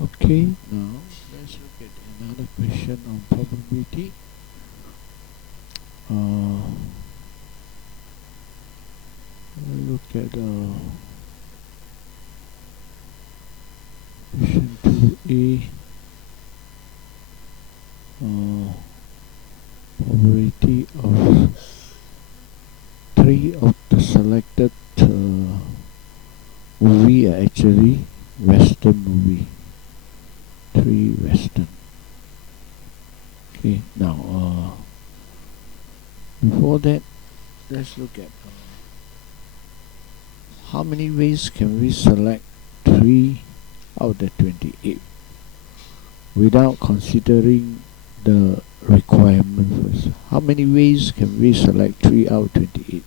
Okay, now let's look at another question on probability. Look at question 2a. Probability of three of the selected movie are actually Western movie. Three Western. Okay, now before that, let's look at how many ways can we select 3 out of the 28 without considering the requirement first. How many ways can we select 3 out of 28?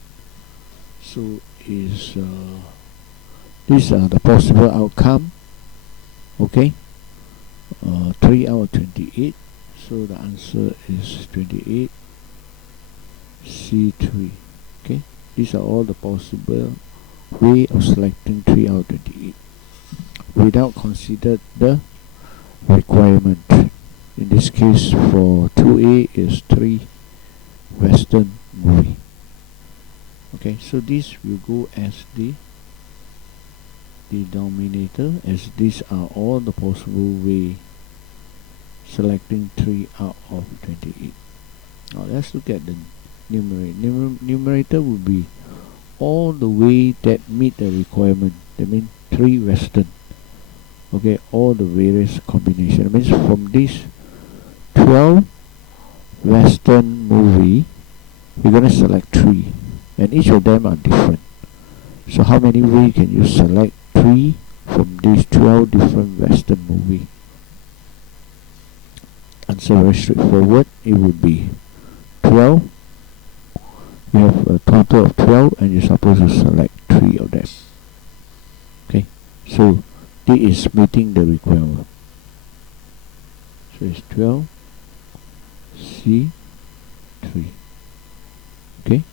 So is these are the possible outcome. Okay, 3 out of 28. So the answer is 28. C3. Okay, these are all the possible way of selecting 3 out of 28 without consider the requirement. In this case, for 2A is 3 Western movie. Okay, so this will go as the denominator, as these are all the possible way selecting 3 out of 28. Now let's look at the numerator. Numerator will be all the way that meet the requirement. That means 3 Western. Okay, all the various combination. That means from this 12 Western movie, we're going to select 3, and each of them are different. So how many ways can you select 3 from these 12 different Western movie? Answer very straightforward. It would be 12. You have a total of 12 and you're supposed to select 3 of them. Okay, so this is meeting the requirement. So it's 12 C3. Okay,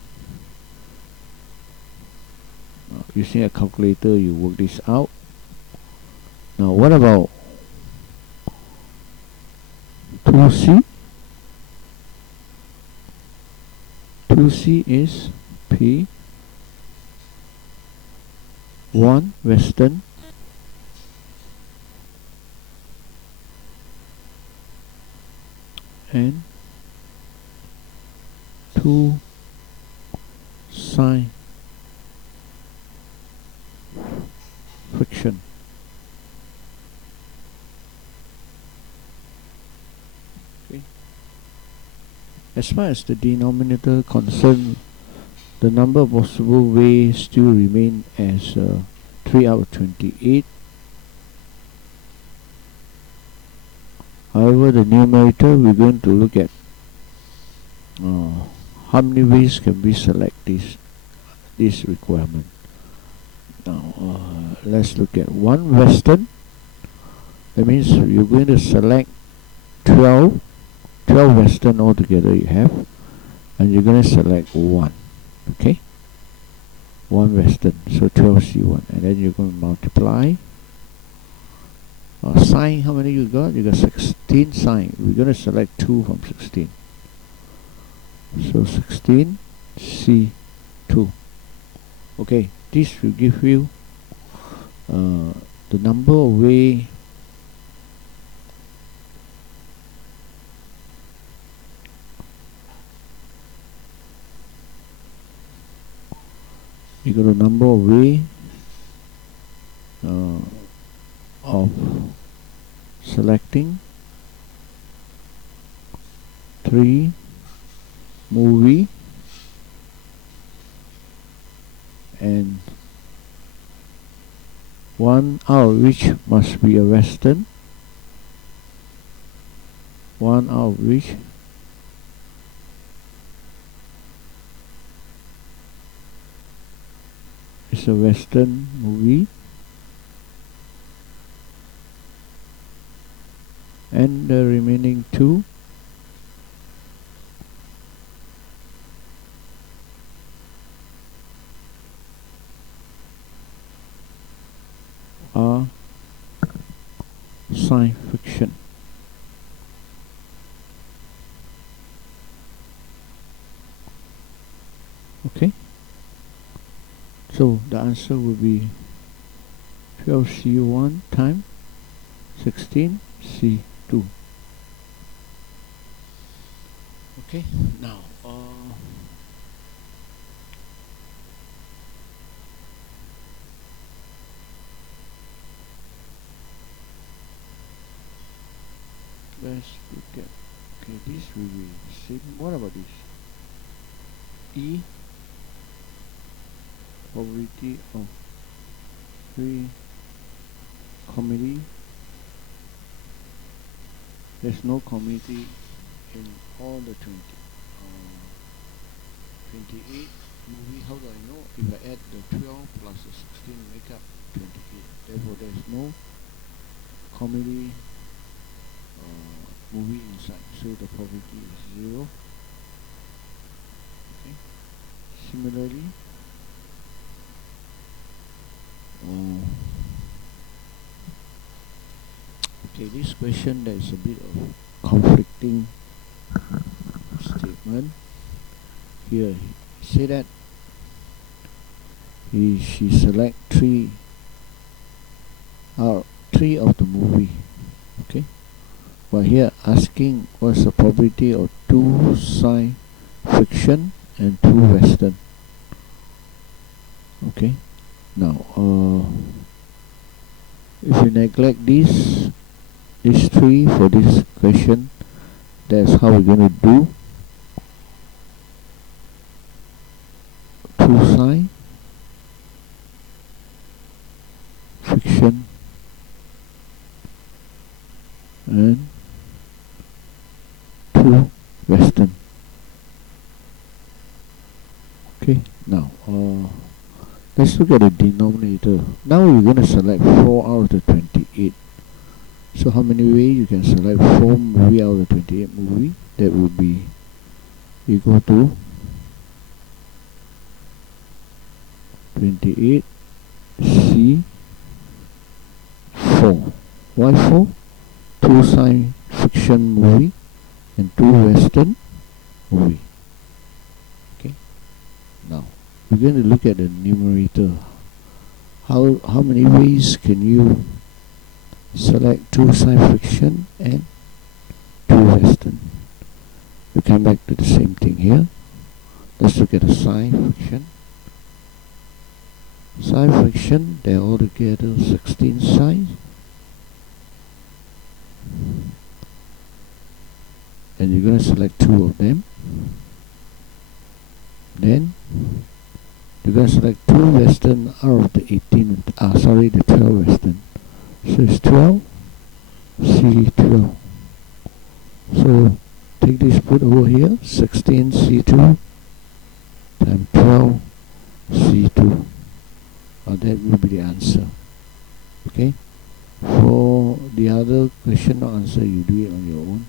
now using a calculator you work this out. Now what about 2C? 2C is P1 Western and 2 sine friction. Okay. As far as the denominator concerned, the number of possible ways still remain as 3 out of 28. However, the numerator, we're going to look at how many ways can we select this requirement. Now let's look at 1 Western. That means you're going to select 12 Western altogether you have, and you're going to select 1. Okay, 1 Western, so 12C1, and then you're going to multiply. Sine, how many you got? You got 16 sine. We're going to select 2 from 16. So 16 C2. Okay, this will give you the number of way you got a number of way of selecting 3 movie and 1 out of which must be a Western, 1 out of which is a Western movie, and the remaining 2 science fiction. Okay, so the answer will be 12C1 times 16C2. Okay, now let's look at, okay, this will be the same. What about this? E, probability of 3 comedy. There's no comedy in all the 28 movie. How do I know? If I add the 12 plus the 16 make up 28. Therefore there's no comedy movie inside, so the probability is 0. Okay. Similarly, okay, this question, there is a bit of conflicting statement here. Say that she select three of the movie. Okay, but here asking what's the probability of 2 science fiction and 2 western. Okay, now if you neglect these 3 for this question, that's how we're going to do 2 science fiction and 2 western. Okay, now let's look at the denominator. Now we're going to select 4 out of the 28. So how many ways you can select 4 movie out of the 28 movie? That will be equal to 28 C 4. Why 4? 2 science fiction movie and 2 western movie. Okay. Now we're going to look at the numerator. How many ways can you select 2 science fiction and 2 western? We come back to the same thing here. Let's look at the science fiction. Science fiction, they're altogether 16 science. And you're going to select 2 of them. Then you're going to select 2 western out of the 18, the 12 western. So it's 12 C12. So take this, put over here, 16 C2 times 12 C2. That will be the answer. Okay. For the other question or answer, you do it on your own.